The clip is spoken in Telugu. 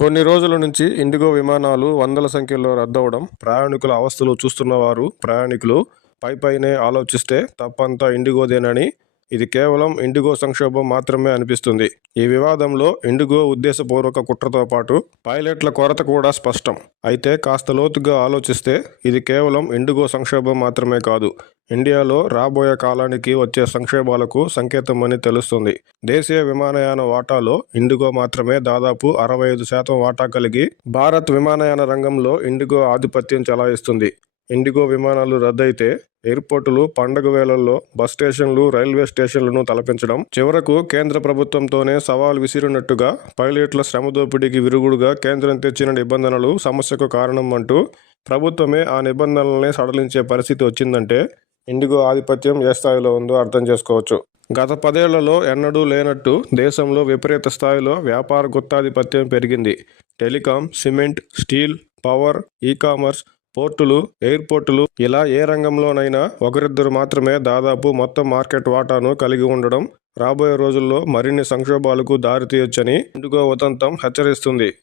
కొన్ని రోజుల నుంచి ఇండిగో విమానాలు వందల సంఖ్యలో రద్దవడం ప్రయాణికుల అవస్థలు చూస్తున్న వారు ప్రయాణికులు పై పైనే ఆలోచిస్తే తప్పంతా ఇండిగోదేనని ఇది కేవలం ఇండిగో సంక్షోభం మాత్రమే అనిపిస్తుంది. ఈ వివాదంలో ఇండిగో ఉద్దేశపూర్వక కుట్రతో పాటు పైలట్ల కొరత కూడా స్పష్టం. అయితే కాస్త లోతుగా ఆలోచిస్తే ఇది కేవలం ఇండిగో సంక్షోభం మాత్రమే కాదు. ఇండియాలో రాబోయే కాలానికి వచ్చే సంక్షోభాలకు సంకేతమని తెలుస్తుంది. దేశీయ విమానయాన వాటాలో ఇండిగో మాత్రమే దాదాపు అరవై ఐదు శాతం వాటా కలిగి భారత్ విమానయాన రంగంలో ఇండిగో ఆధిపత్యం చెలాయిస్తుంది. ఇండిగో విమానాలు రద్దయితే ఎయిర్పోర్టులు పండగ వేళల్లో బస్ స్టేషన్లు రైల్వే స్టేషన్లను తలపించడం. చివరకు కేంద్ర ప్రభుత్వంతోనే సవాల్ విసిరినట్టుగా పైలట్ల శ్రమ దోపిడీకి విరుగుడుగా కేంద్రం తెచ్చిన నిబంధనలు సమస్యకు కారణం అంటూ ప్రభుత్వమే ఆ నిబంధనల్ని సడలించే పరిస్థితి వచ్చిందంటే ఇండిగో ఆధిపత్యం ఏ స్థాయిలో ఉందో అర్థం చేసుకోవచ్చు. గత పదేళ్ళలో ఎన్నడూ లేనట్టు దేశంలో విపరీత స్థాయిలో వ్యాపార గుత్తాధిపత్యం పెరిగింది. Telecom cement steel power e commerce పోర్టులు ఎయిర్పోర్టులు ఇలా ఏ రంగంలోనైనా ఒకరిద్దరు మాత్రమే దాదాపు మొత్తం మార్కెట్ వాటాను కలిగి ఉండడం రాబోయే రోజుల్లో మరిన్ని సంక్షోభాలకు దారితీయొచ్చని ఇండిగో ఉదంతం హెచ్చరిస్తుంది.